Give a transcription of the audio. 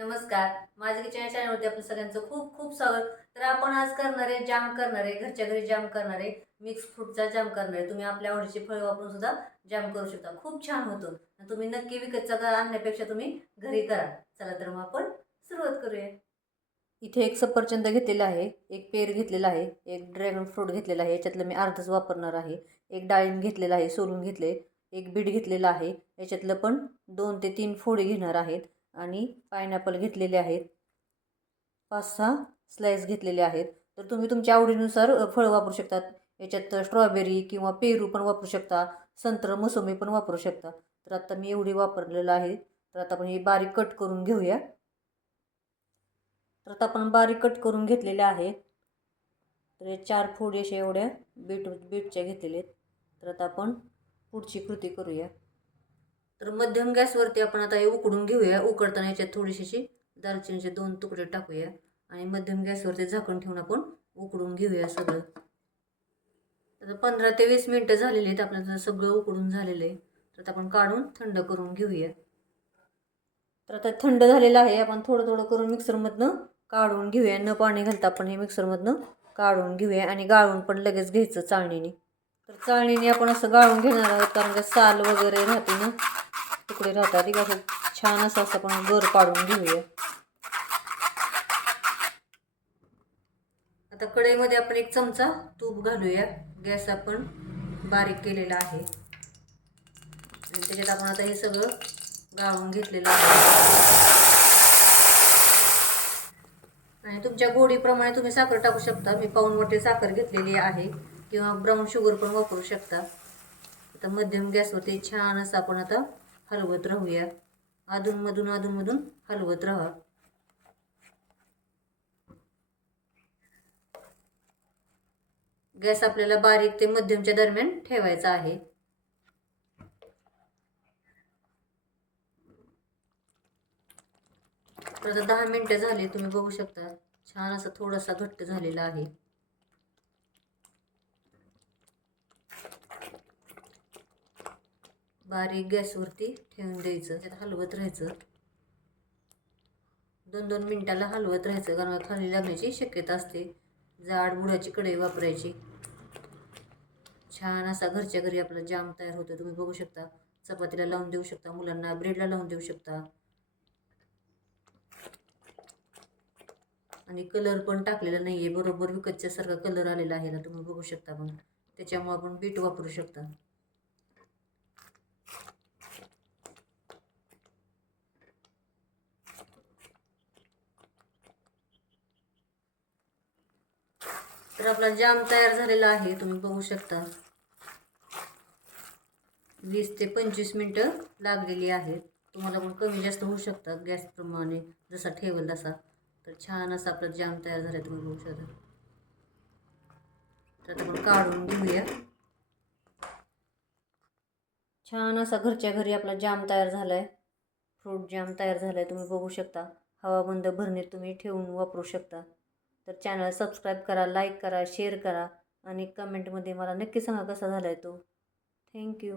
नमस्कार. माझ्या किचन या चॅनलवरती आपलं सगळ्यांचं खूप खूप स्वागत. तर आपण आज करणार आहे जाम करणार आहे, घरच्या घरी जाम करणार आहे, मिक्स फ्रूटचा जाम करणार आहे. तुम्ही आपल्या आवडीची फळं वापरून सुद्धा जाम करू शकता. खूप छान होतो. तुम्ही नक्की विकतचा आणण्यापेक्षा तुम्ही घरी करा. चला तर मग आपण सुरुवात करूया. इथे एक सफरचंद घेतलेला आहे, एक पेर घेतलेला आहे, एक ड्रॅगन फ्रूट घेतलेला आहे, याच्यातलं मी अर्धच वापरणार आहे. एक डाळिंब घेतलेला आहे, सोलून घेतले. एक बीट घेतलेला आहे, याच्यातलं पण 2 ते 3 फोडी घेणार आहेत. आणि पायनॅपल घेतलेले आहेत, 5-6 स्लाइस घेतलेले आहेत. तर तुम्ही तुमच्या आवडीनुसार फळं वापरू शकतात. याच्यात स्ट्रॉबेरी किंवा पेरू पण वापरू शकता, संत्र मोसंबी पण वापरू शकता. तर आता मी एवढी वापरलेलं आहे. तर आता आपण हे बारीक कट करून घेऊया. तर आता आपण बारीक कट करून घेतलेले आहे. तर हे 4 फोडी अशा एवढ्या बीटच्या घेतलेल्या आहेत. तर आता आपण पुढची कृती करूया. तर मध्यम गॅसवरती आपण आता हे उकडून घेऊया. उकडताना याच्यात थोडीशी दालचिनीचे 2 तुकडे टाकूया आणि मध्यम गॅसवरती झाकण ठेवून आपण उकडून घेऊया सगळं. आता 15 ते 20 मिनिटं झालेली आहेत. आपलं सगळं उकडून झालेलं आहे. तर आता आपण काढून थंड करून घेऊया. तर आता थंड झालेलं आहे. आपण थोडं थोडं करून मिक्सरमधनं काढून घेऊया. न पाणी घालता आपण हे मिक्सरमधनं काढून घेऊया आणि गाळून पण लगेच घ्यायचं चाळणीने. तर चाळणीने आपण असं गाळून घेणार आहोत, कारण का साल वगैरे राहते ना, तुकडे राहतात. ठीक आहे, छान असं आपण गर काढून घेऊया. आता कढईमध्ये आपण 1 चमचा तूप घालूया. गॅस आपण बारीक केलेला आहे आणि त्याच्यात आपण आता हे सगळं गाळून घेतलेलं आहे. आणि तुमच्या गोडीप्रमाणे तुम्ही साखर टाकू शकता. मी पाऊण वाटी साखर घेतलेली आहे किंवा ब्राऊन शुगर पण वापरू शकता. आता मध्यम गॅसवरती छान असं आपण आता हलवत राहूया. अधूनमधून हलवत राहा. गॅस आपल्याला बारीक ते मध्यमच्या दरम्यान ठेवायचा आहे. तर आता 10 मिनिटं झाली. तुम्ही बघू शकता छान असं थोडासा घट्ट झालेला आहे. बारीक गॅसवरती ठेवून द्यायचं, त्यात हलवत राहायचं. 2-2 मिनिटाला हलवत राहायचं, कारण खाली लागण्याची शक्यता असते. जाड बुडाची कढई वापरायची. छान असा घरच्या घरी आपला जाम तयार होतो. तुम्ही बघू शकता. चपातीला लावून देऊ शकता, मुलांना ब्रेडला लावून देऊ शकता. आणि कलर पण टाकलेला नाहीये, बरोबर विकतच्या सारखा कलर आलेला आहे ना, तुम्ही बघू शकता. पण त्याच्यामुळे आपण बीट वापरू शकता. तर आपला जाम तयार झालेला आहे. तुम्ही बघू शकता 20 ते 25 मिनिटं लागलेली आहेत. तुम्हाला पण कमी जास्त होऊ शकतात गॅसप्रमाणे, जसा ठेवल तसा. तर छान असा आपला जाम तयार झाला, तुम्ही बघू शकता. तर आता आपण काढून घेऊया. छान असा घरच्या घरी आपला जाम तयार झालाय. फ्रूट जाम तयार झालाय, तुम्ही बघू शकता. हवाबंद भरणीत तुम्ही ठेवून वापरू शकता. तर चॅनल सबस्क्राईब करा, लाईक करा, शेअर करा आणि कमेंटमध्ये मला नक्की सांगा कसा झालाय तो. थँक्यू.